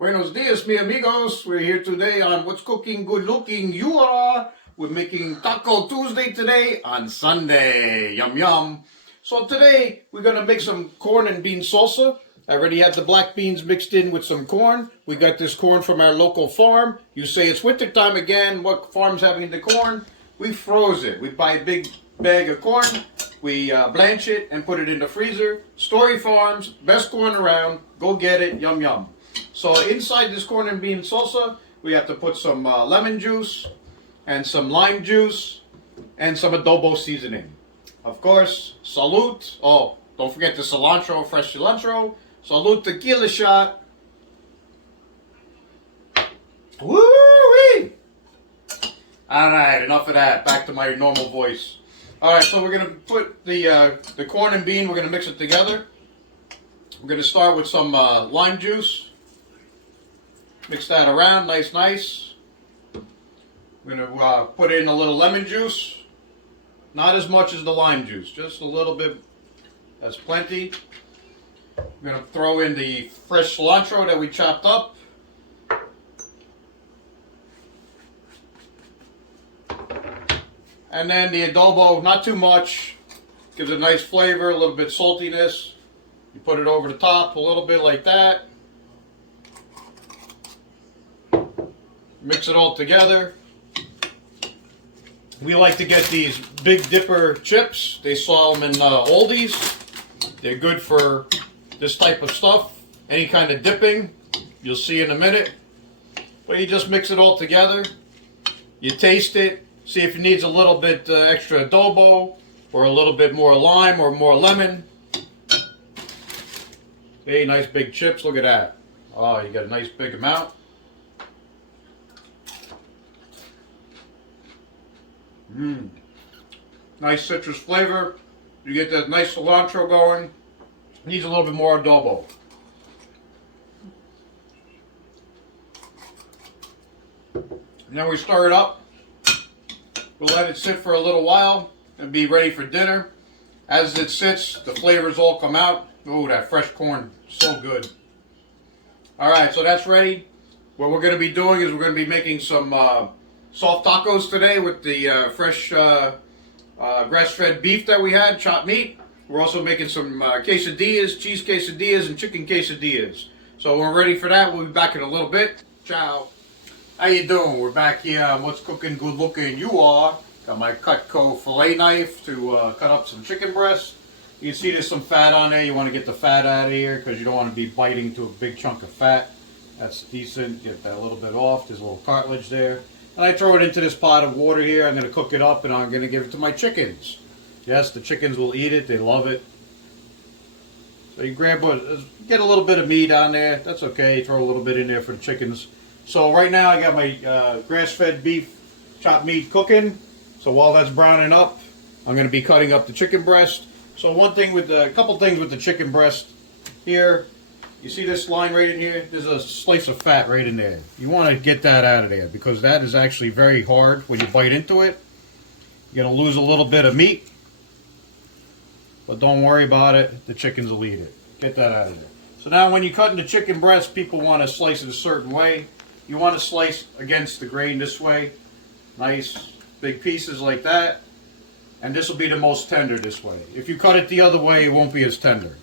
Buenos dias, mi amigos. We're here today on What's Cooking Good Looking You Are. We're making Taco Tuesday today on Sunday. Yum, yum. So today we're going to make some corn and bean salsa. I already had the black beans mixed in with some corn. We got this corn from our local farm. You say it's winter time again. What farm's having the corn? We froze it. We buy a big bag of corn. We blanch it and put it in the freezer. Story Farms, best corn around. Go get it. Yum, yum. So inside this corn and bean salsa, we have to put some lemon juice and some lime juice and some adobo seasoning. Of course, salute. Oh, don't forget the cilantro, fresh cilantro. Salute tequila shot. Woo-wee! Alright, enough of that. Back to my normal voice. Alright, so we're going to put the corn and bean, we're going to mix it together. We're going to start with some lime juice. Mix that around, nice. We're going to put in a little lemon juice. Not as much as the lime juice, just a little bit. That's plenty. We're going to throw in the fresh cilantro that we chopped up. And then the adobo, not too much. Gives a nice flavor, a little bit saltiness. You put it over the top a little bit like that. Mix it all together. We like to get these Big Dipper chips. They sell them in Aldi's. They're good for this type of stuff. Any kind of dipping. You'll see in a minute. But you just mix it all together. You taste it. See if it needs a little bit extra adobo. Or a little bit more lime or more lemon. Hey, nice big chips. Look at that. Oh, you got a nice big amount. Nice citrus flavor. You get that nice cilantro going. Needs a little bit more adobo. And then we stir it up. We'll let it sit for a little while and be ready for dinner. As it sits, the flavors all come out. Ooh, that fresh corn, so good. Alright, so that's ready. What we're going to be doing is we're going to be making some soft tacos today with the fresh grass-fed beef that we had, chopped meat. We're also making some quesadillas, cheese quesadillas, and chicken quesadillas. So we're ready for that. We'll be back in a little bit. Ciao. How you doing? We're back here on What's Cooking Good Looking You Are. Got my Cutco fillet knife to cut up some chicken breast. You can see there's some fat on there. You want to get the fat out of here because you don't want to be biting to a big chunk of fat. That's decent. Get that a little bit off. There's a little cartilage there. And I throw it into this pot of water here. I'm going to cook it up and I'm going to give it to my chickens. Yes, the chickens will eat it. They love it. So you grab get a little bit of meat on there. That's okay. Throw a little bit in there for the chickens. So right now I got my grass-fed beef chopped meat cooking. So while that's browning up, I'm going to be cutting up the chicken breast. So a couple things with the chicken breast here. You see this line right in here? There's a slice of fat right in there. You want to get that out of there because that is actually very hard when you bite into it. You're going to lose a little bit of meat. But don't worry about it. The chickens will eat it. Get that out of there. So now when you cut into chicken breast, people want to slice it a certain way. You want to slice against the grain this way. Nice big pieces like that. And this will be the most tender this way. If you cut it the other way, it won't be as tender.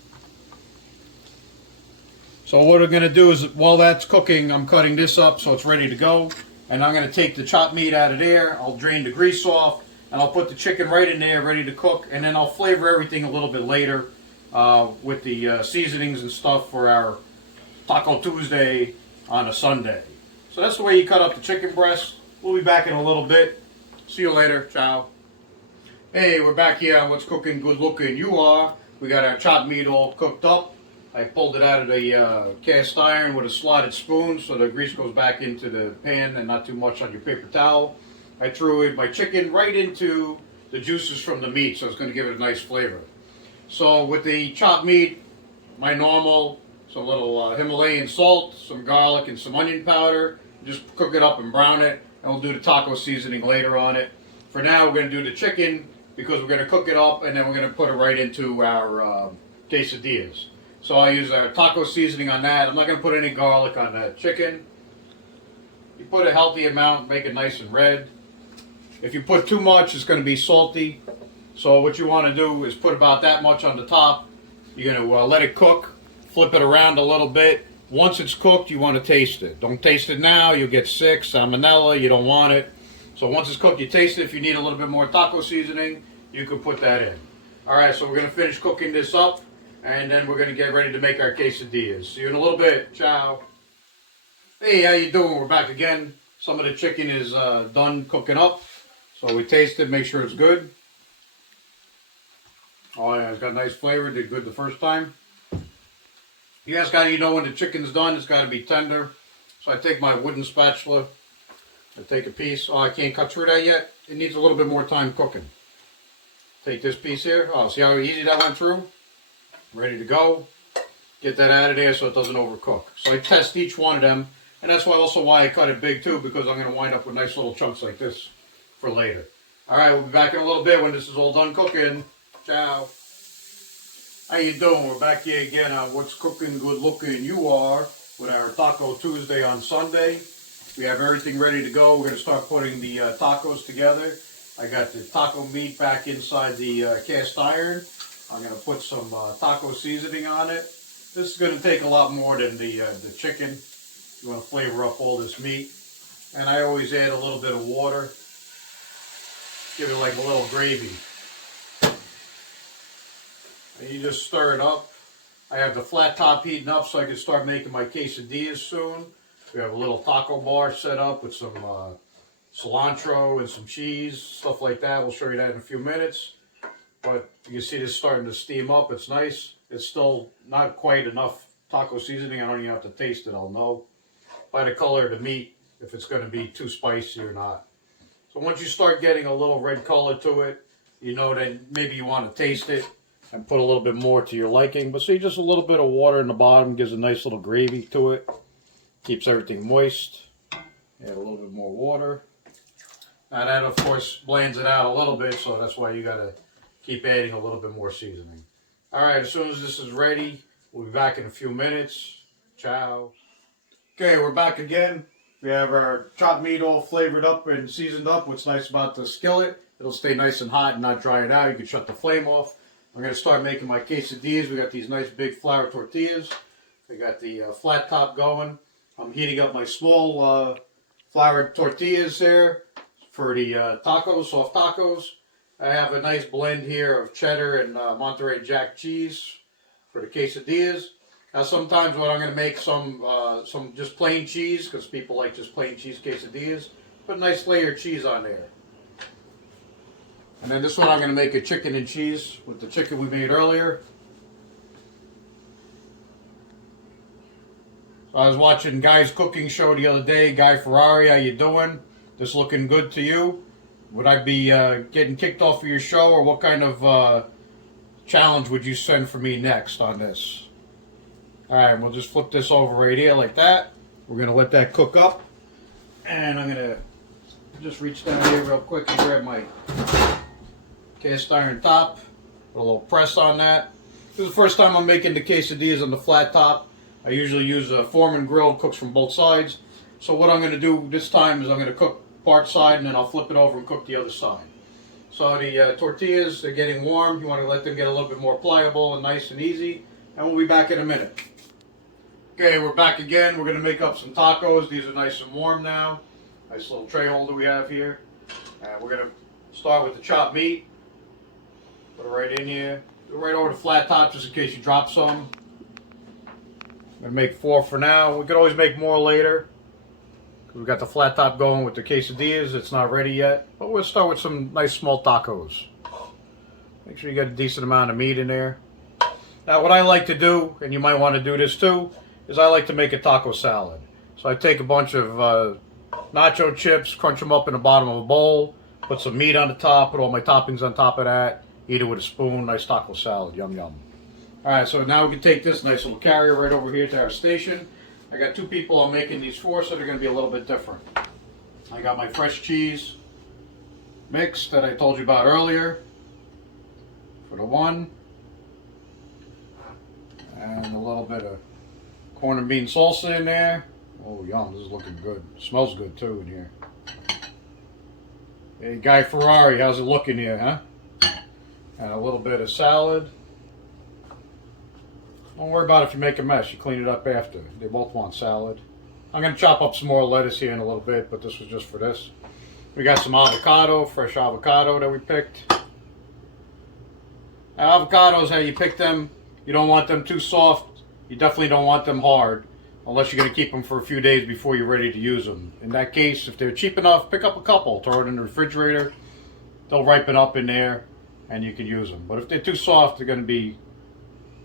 So what we're going to do is, while that's cooking, I'm cutting this up so it's ready to go. And I'm going to take the chopped meat out of there. I'll drain the grease off. And I'll put the chicken right in there, ready to cook. And then I'll flavor everything a little bit later with the seasonings and stuff for our Taco Tuesday on a Sunday. So that's the way you cut up the chicken breast. We'll be back in a little bit. See you later. Ciao. Hey, we're back here on What's Cooking Good Looking You Are. We got our chopped meat all cooked up. I pulled it out of the cast iron with a slotted spoon so the grease goes back into the pan and not too much on your paper towel. I threw in my chicken right into the juices from the meat, so it's going to give it a nice flavor. So with the chopped meat, my normal, some little Himalayan salt, some garlic, and some onion powder. Just cook it up and brown it, and we'll do the taco seasoning later on it. For now, we're going to do the chicken because we're going to cook it up, and then we're going to put it right into our quesadillas. So I use a taco seasoning on that. I'm not going to put any garlic on that chicken. You put a healthy amount, make it nice and red. If you put too much, it's going to be salty. So what you want to do is put about that much on the top. You're going to let it cook, flip it around a little bit. Once it's cooked, you want to taste it. Don't taste it now, you'll get sick, salmonella, you don't want it. So once it's cooked, you taste it. If you need a little bit more taco seasoning, you can put that in. Alright, so we're going to finish cooking this up, and then we're going to get ready to make our quesadillas. See you in a little bit. Ciao. Hey, how you doing? We're back again. Some of the chicken is done cooking up. So we taste it, make sure it's good. Oh yeah, it's got nice flavor, did good the first time. You guys gotta, when the chicken's done, it's gotta be tender. So I take my wooden spatula, I take a piece. Oh, I can't cut through that yet. It needs a little bit more time cooking. Take this piece here. Oh, see how easy that went through? Ready to go. Get that out of there so it doesn't overcook. So I test each one of them. And that's also why I cut it big too, because I'm gonna wind up with nice little chunks like this for later. Alright, we'll be back in a little bit when this is all done cooking. Ciao. How you doing? We're back here again on What's Cooking Good Looking You Are with our Taco Tuesday on Sunday. We have everything ready to go. We're going to start putting the tacos together. I got the taco meat back inside the cast iron. I'm going to put some taco seasoning on it. This is going to take a lot more than the chicken. You want to flavor up all this meat. And I always add a little bit of water. Give it like a little gravy. And you just stir it up. I have the flat top heating up so I can start making my quesadillas soon. We have a little taco bar set up with some cilantro and some cheese, stuff like that. We'll show you that in a few minutes. But you can see this starting to steam up. It's nice. It's still not quite enough taco seasoning. I don't even have to taste it. I'll know by the color of the meat if it's going to be too spicy or not. So once you start getting a little red color to it, you know that maybe you want to taste it and put a little bit more to your liking. But see, just a little bit of water in the bottom gives a nice little gravy to it. Keeps everything moist. Add a little bit more water. Now that, of course, blands it out a little bit, so that's why you got to keep adding a little bit more seasoning. Alright, as soon as this is ready, we'll be back in a few minutes. Ciao. Okay, we're back again. We have our chopped meat all flavored up and seasoned up. What's nice about the skillet, it'll stay nice and hot and not dry it out. You can shut the flame off. I'm going to start making my quesadillas. We got these nice big flour tortillas. I got the flat top going. I'm heating up my small flour tortillas here for the tacos, soft tacos. I have a nice blend here of cheddar and Monterey Jack cheese for the quesadillas. Now sometimes what I'm going to make some just plain cheese, because people like just plain cheese quesadillas. Put a nice layer of cheese on there. And then this one I'm going to make a chicken and cheese with the chicken we made earlier. So I was watching Guy's cooking show the other day. Guy Ferrari, how you doing? This looking good to you? Would I be getting kicked off of your show, or what kind of challenge would you send for me next on this? Alright, we'll just flip this over right here like that. We're going to let that cook up. And I'm going to just reach down here real quick and grab my cast iron top. Put a little press on that. This is the first time I'm making the quesadillas on the flat top. I usually use a Foreman grill, cooks from both sides. So what I'm going to do this time is I'm going to cook part side and then I'll flip it over and cook the other side. So the tortillas are getting warm. You want to let them get a little bit more pliable and nice and easy. And we'll be back in a minute. Okay, we're back again. We're going to make up some tacos. These are nice and warm now. Nice little tray holder we have here. We're going to start with the chopped meat. Put it right in here. Do it right over the flat top just in case you drop some. I'm going to make 4 for now. We could always make more later. We've got the flat top going with the quesadillas. It's not ready yet. But we'll start with some nice small tacos. Make sure you get a decent amount of meat in there. Now what I like to do, and you might want to do this too, is I like to make a taco salad. So I take a bunch of nacho chips, crunch them up in the bottom of a bowl, put some meat on the top, put all my toppings on top of that, eat it with a spoon, nice taco salad, yum yum. Alright, so now we can take this nice little carrier right over here to our station. I got 2 people I'm making these for, so they're going to be a little bit different. I got my fresh cheese mix that I told you about earlier for the one. And a little bit of corn and bean salsa in there. Oh, yum, this is looking good. Smells good too in here. Hey, Guy Ferrari, how's it looking here, huh? And a little bit of salad. Don't worry about it if you make a mess. You clean it up after. They both want salad. I'm going to chop up some more lettuce here in a little bit, but this was just for this. We got some avocado, fresh avocado that we picked. Now, avocados, how you pick them, you don't want them too soft. You definitely don't want them hard, unless you're going to keep them for a few days before you're ready to use them. In that case, if they're cheap enough, pick up a couple, throw it in the refrigerator. They'll ripen up in there, and you can use them. But if they're too soft, they're going to be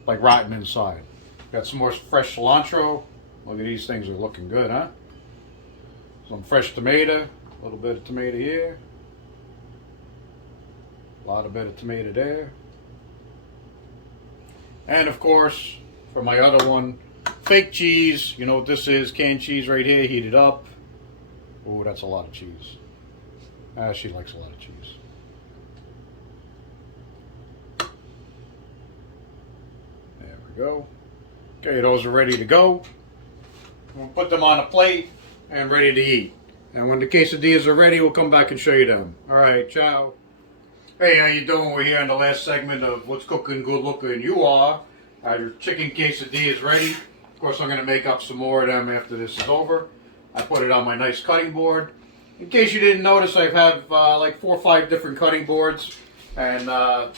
like rotten inside. Got some more fresh cilantro. Look at these things, are looking good, huh? Some fresh tomato, a little bit of tomato here. A lot of bit of tomato there. And of course, for my other one, fake cheese. You know what this is, canned cheese right here, heat it up. Oh, that's a lot of cheese. She likes a lot of cheese. There we go. Okay, those are ready to go. We'll put them on a plate and ready to eat. And when the quesadillas are ready, we'll come back and show you them. All right, ciao. Hey, how you doing? We're here in the last segment of What's Cooking Good Looking. You are. Your chicken quesadilla is ready. Of course, I'm going to make up some more of them after this is over. I put it on my nice cutting board. In case you didn't notice, I have like 4 or 5 different cutting boards. And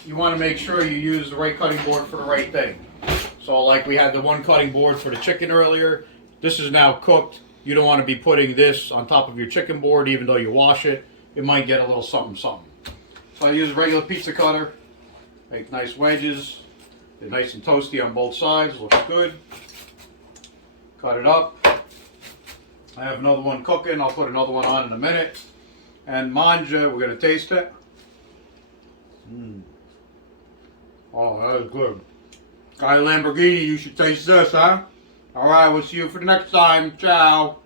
you want to make sure you use the right cutting board for the right thing. So like we had the one cutting board for the chicken earlier. This is now cooked. You don't want to be putting this on top of your chicken board even though you wash it. It might get a little something something. So I use a regular pizza cutter. Make nice wedges. They're nice and toasty on both sides. Looks good. Cut it up. I have another one cooking. I'll put another one on in a minute. And manja, we're going to taste it. Oh, that is good. Guy Lamborghini, you should taste this, huh? Alright, we'll see you for the next time. Ciao.